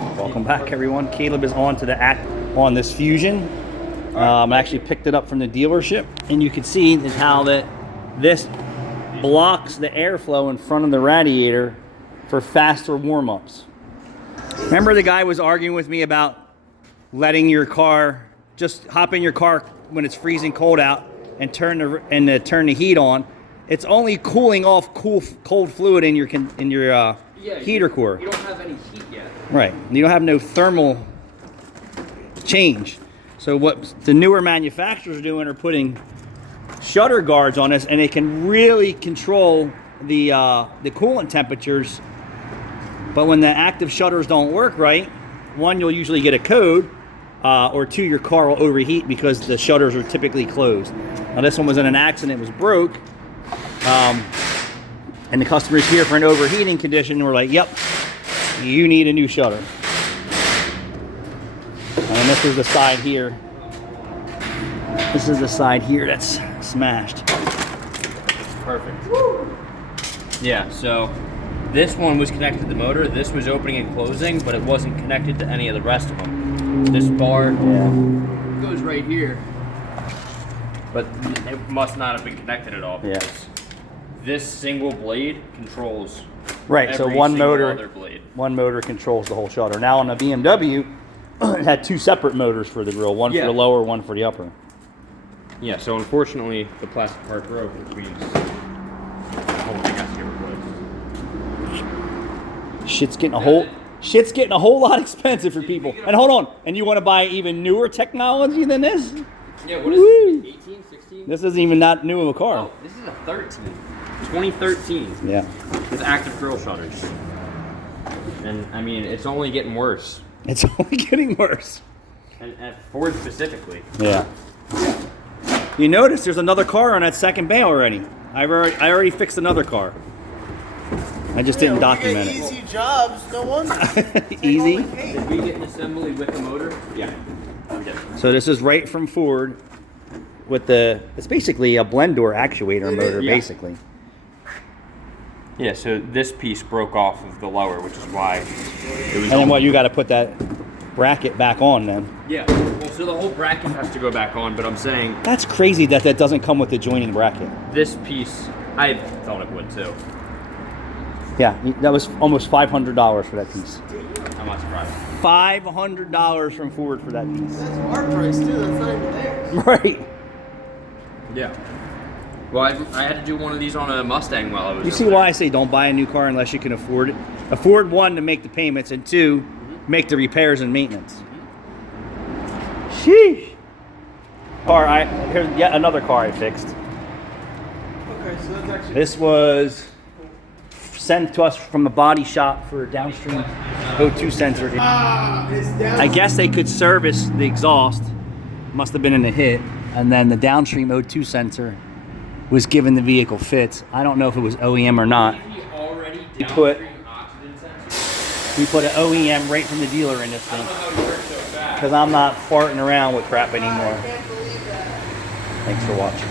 Welcome back, everyone. Caleb is on to the act on this Fusion. I actually picked it up from the dealership, and you can see how this blocks the airflow in front of the radiator for faster warm-ups. Remember the guy was arguing with me about letting your car, just hop in your car when it's freezing cold out and turn the heat on. It's only cooling off cold fluid in your heater core. You don't have any heat yet. Right. You don't have no thermal change. So what the newer manufacturers are doing are putting shutter guards on this, and they can really control the coolant temperatures. But when the active shutters don't work right, one, you'll usually get a code, or two, your car will overheat because the shutters are typically closed. Now this one was in an accident, it was broke, and the customer's here for an overheating condition, and we're like, yep, you need a new shutter. And this is the side here. This is the side here that's smashed. Perfect. Woo! Yeah, so this one was connected to the motor. This was opening and closing, but it wasn't connected to any of the rest of them. This bar goes right here, but it must not have been connected at all because this single blade controls so one motor controls the whole shutter. Now on a BMW, it had two separate motors for the grill, one for the lower, one for the upper. Yeah, so unfortunately the plastic part broke, which means the whole thing has to get replaced. Shit's getting a whole lot expensive for people. And hold on, and you want to buy even newer technology than this? Yeah, what is this? 18, 16? This isn't even that new of a car. Oh, this is a 13. 2013. Yeah. With active grill shutters. And I mean, it's only getting worse. It's only getting worse. And at Ford specifically. Yeah. You notice there's another car on that second bay already. I already fixed another car. I just didn't document it. Easy jobs, no wonder. Easy. Did we get an assembly with the motor? Yeah. Okay. So this is right from Ford with it's basically a blend door actuator motor, basically. Yeah, so this piece broke off of the lower, which is why it was. And then you got to put that bracket back on then. Yeah, well, so the whole bracket has to go back on, but I'm saying... That's crazy that doesn't come with the joining bracket. This piece, I thought it would too. Yeah, that was almost $500 for that piece. I'm not surprised. $500 from Ford for that piece. That's our price too, that's not even theirs. Right. Yeah. Well, I had to do one of these on a Mustang while I was You see why I say don't buy a new car unless you can afford it? Afford, one, to make the payments, and two, make the repairs and maintenance. Sheesh. Here's yet another car I fixed. Okay, so that's actually... This was sent to us from the body shop for a downstream O2 sensor. I guess they could service the exhaust. Must have been in the hit. And then the downstream O2 sensor was given the vehicle fits. I don't know if it was OEM or not. We put an OEM right from the dealer in this thing. Because I'm not farting around with crap anymore. Thanks for watching.